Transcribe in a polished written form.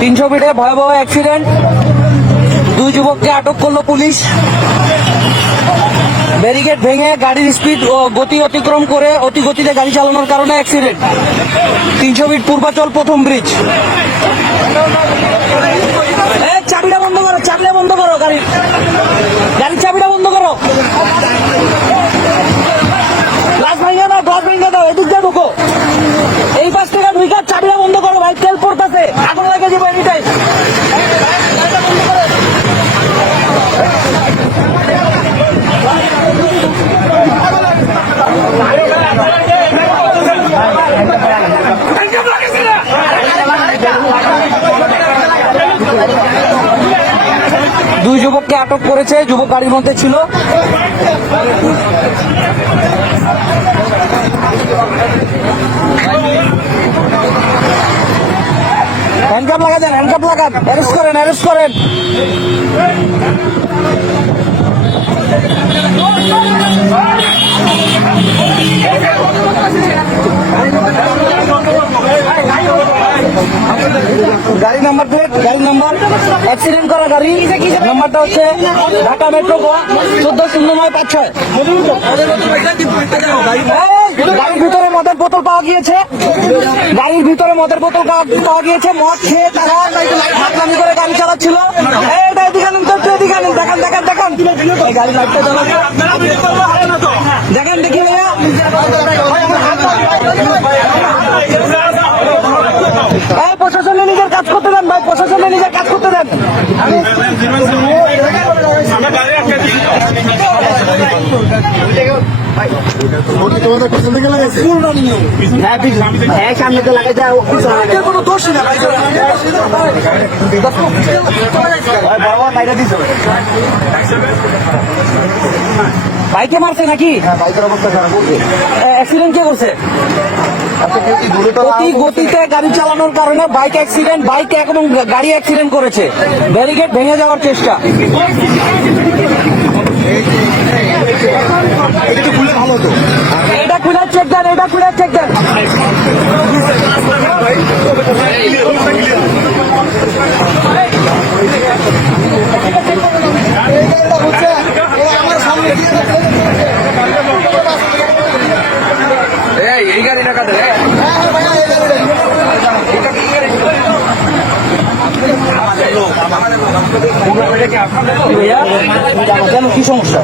300 ফিটে ভয়াবহ অ্যাক্সিডেন্ট, 2 যুবককে আটক করলো পুলিশ। ব্যারিকেড ভেঙে গাড়ির স্পিড ও গতি অতিক্রম করে অতি গতিতে গাড়ি চালানোর কারণে অ্যাক্সিডেন্ট। 300 ফিট পূর্বাচল প্রথম ব্রিজ। চাবিটা বন্ধ করো, চাবিটা বন্ধ করো, গাড়ির চাবিটা বন্ধ করো। গ্লাস ভেঙে দাও, গ্লাস ভেঙে দাও, এদিক দিয়ে ঢুকো। এই পাশ থেকে ঢুকে চাবিটা বন্ধ করো ভাই, তেল পড়তেছে, আগুন লাগে যাবে এনি টাইম। দুই যুবককে আটক করেছে, যুবক গাড়ির মধ্যে ছিল। হ্যান্ডকাপ লাগা যান, হ্যান্ডকাপ লাগান, অ্যারেস্ট করেন, অ্যারেস্ট করেন। গাড়ি নাম্বার প্লেট, গাড়ি নাম্বার, অ্যাক্সিডেন্ট করা গাড়ি নাম্বারটা হচ্ছে ঢাকা মেট্রো 140956। গাড়ির ভিতরে মদের বোতল পাওয়া গিয়েছে, গাড়ির ভিতরে মদের বোতল পাওয়া গিয়েছে। মদ খেয়ে তারা হাতলামি করে গাড়ি চালাচ্ছিল। এটা এদিকে আনুন তো, এদিকে আনুন, দেখান দেখান দেখান গাড়ি লাইটটা দেখেন, দেখি ভাইয়া। প্রশাসনে নিজের কাজ করতে দেন ভাই, প্রশাসনে নিজের কাজ করতে দেন। সামনে তো লাগে যায়, কোনো দোষ না ভাই। বাইকে মারছে নাকি? বাইকের অবস্থা খারাপ। অ্যাক্সিডেন্ট কে করছে? অতি গতিতে গাড়ি চালানোর কারণে বাইক অ্যাক্সিডেন্ট, বাইক এবং গাড়ি অ্যাক্সিডেন্ট করেছে। ব্যারিকেড ভেঙে যাওয়ার চেষ্টা। এটা খুলে চেক দেন, এটা খুলে চেক দেন। এই গাড়িটা কাটে কি সমস্যা?